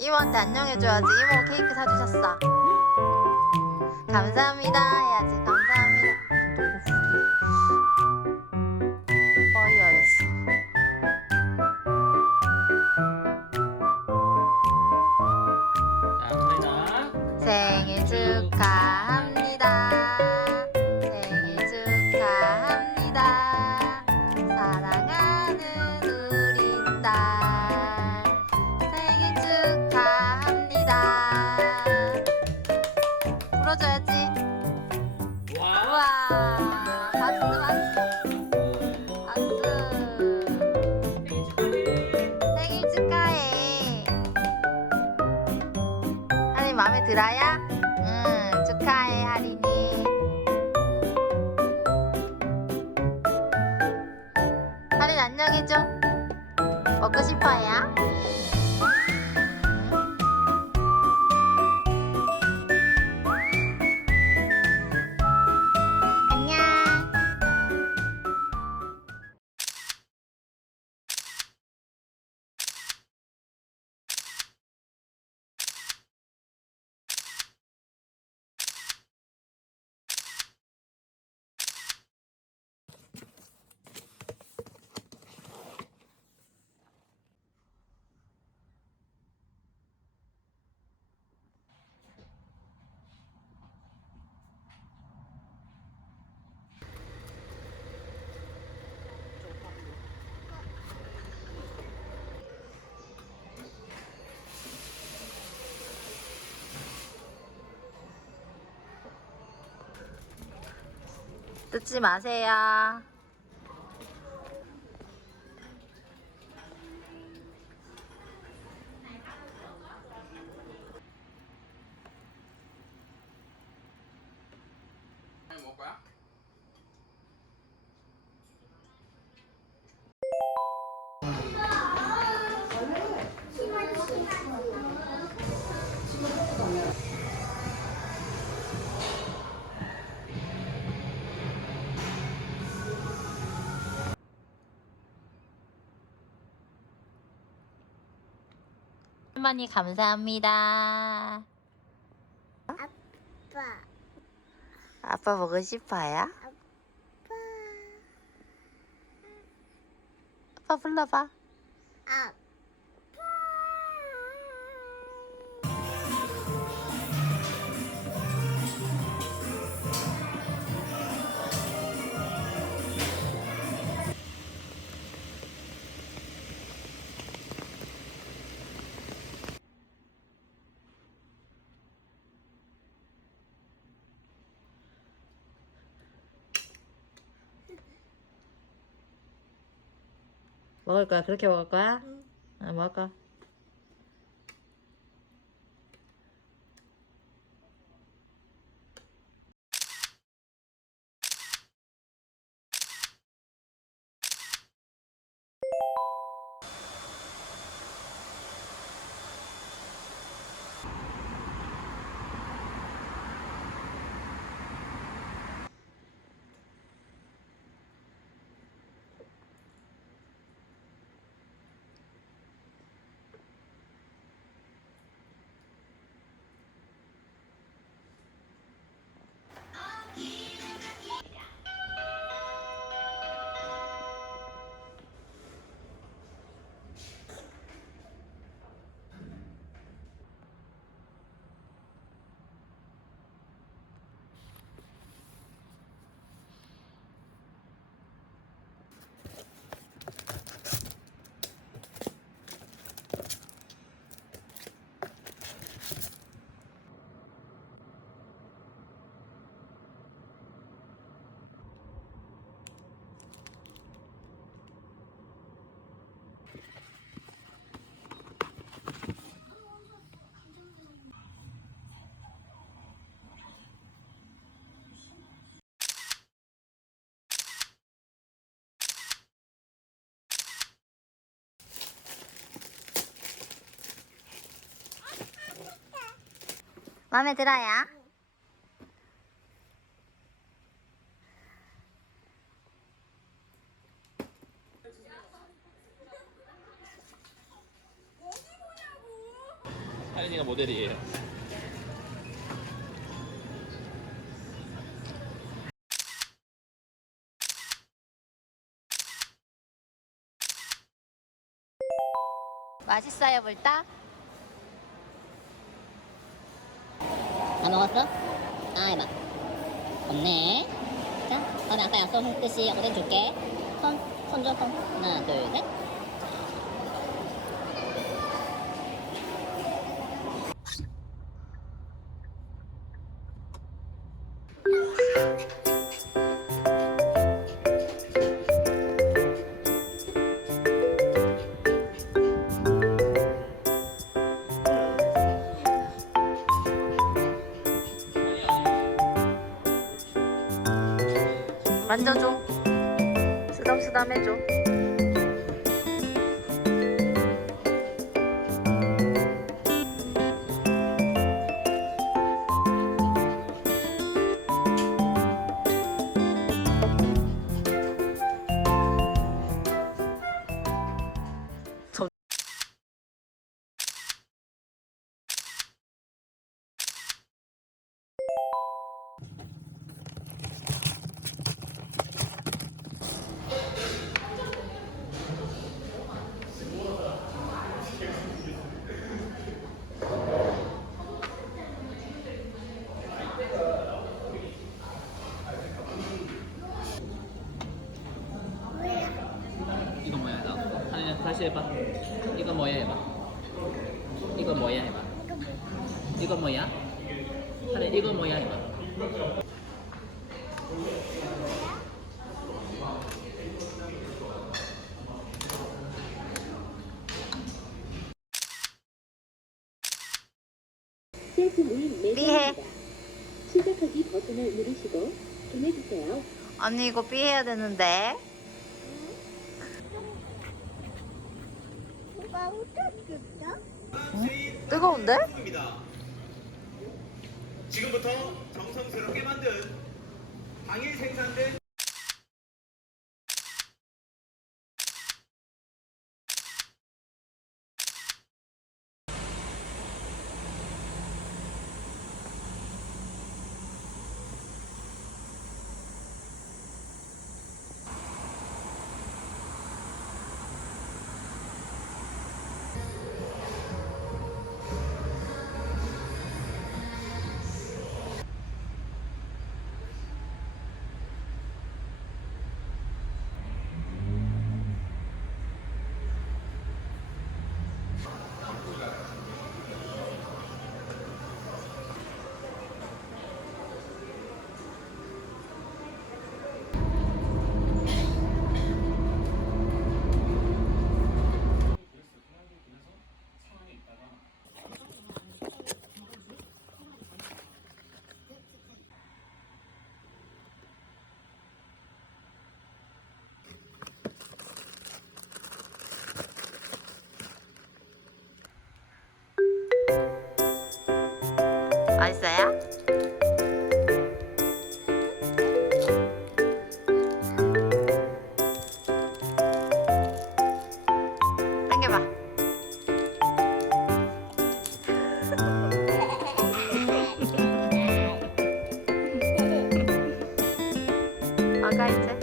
이모한테 안녕해줘야지. 이모 케이크 사주셨어. 감사합니다 해야지. 감사합니다. 파이어였어. 자, 소리나. 생일 축하합니다. 생일 축하합니다. 사랑하는 우리 딸. 생일 축하합니다. 불어줘야지. 와. 우와. 박수 박수. 박수. 생일 축하해. 할인이 마음에 들어요? 응, 축하해 할인이. 할인 안녕해줘. 먹고 싶어요? 안녕. 뜯지 마세요. 먹을 거야? 할머니 감사합니다. 아빠, 아빠 보고 싶어요? 아빠, 아빠 불러봐. 아빠. 먹을 거야? 그렇게 먹을 거야? 응. 먹어. 마음에 들어요? 하연이가 모델이에요. 맛있어요, 불닭? 다 먹었어? 아, 해봐. 없네. 자, 다음에 아까 약속했듯이 오뎅 줄게. 손 줘, 손. 하나, 둘, 셋. 만져줘. 쓰담쓰담 해줘. 이거 뭐야? 나 하연이 다시 해봐. 이거 뭐야 해봐. 이거 뭐야 해봐. 이거 뭐야? 하연이 이거 뭐야 해봐. 삐해. 시작하기 버튼을 누르시고 보내주세요. 언니 이거 삐해야 되는데. 누가 웃었어? 뜨거운데? 지금부터 정성스럽게 만든 당일 생산된 맛있어요? 당겨봐. 아가 이제.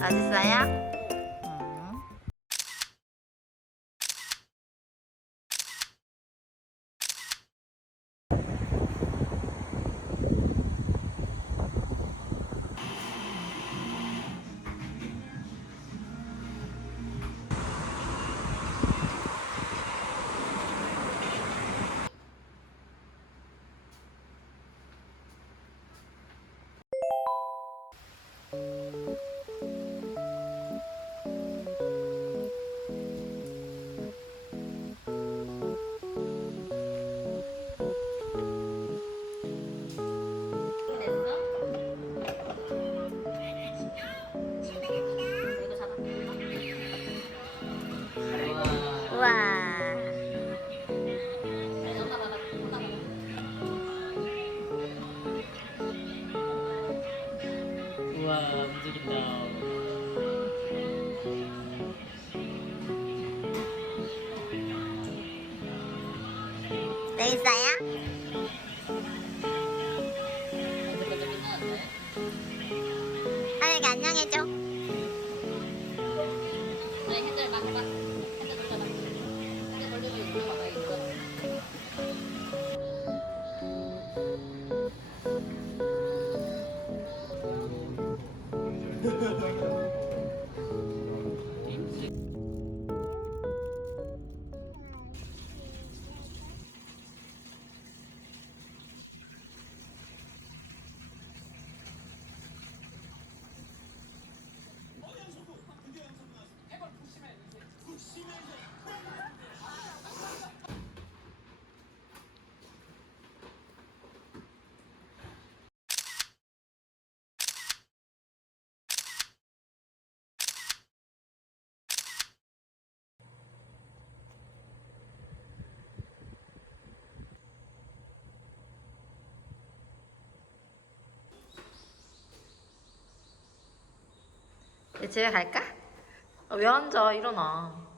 맛있어요? 우와. 우와 움직인다. 재밌어요? 하늘이가 안녕해줘. 아니 핸들 막 해봐. 핸들 돌려봐. 핸들 돌리고 눌러봐봐 이거. 이제 집에 갈까? 왜 앉아? 일어나.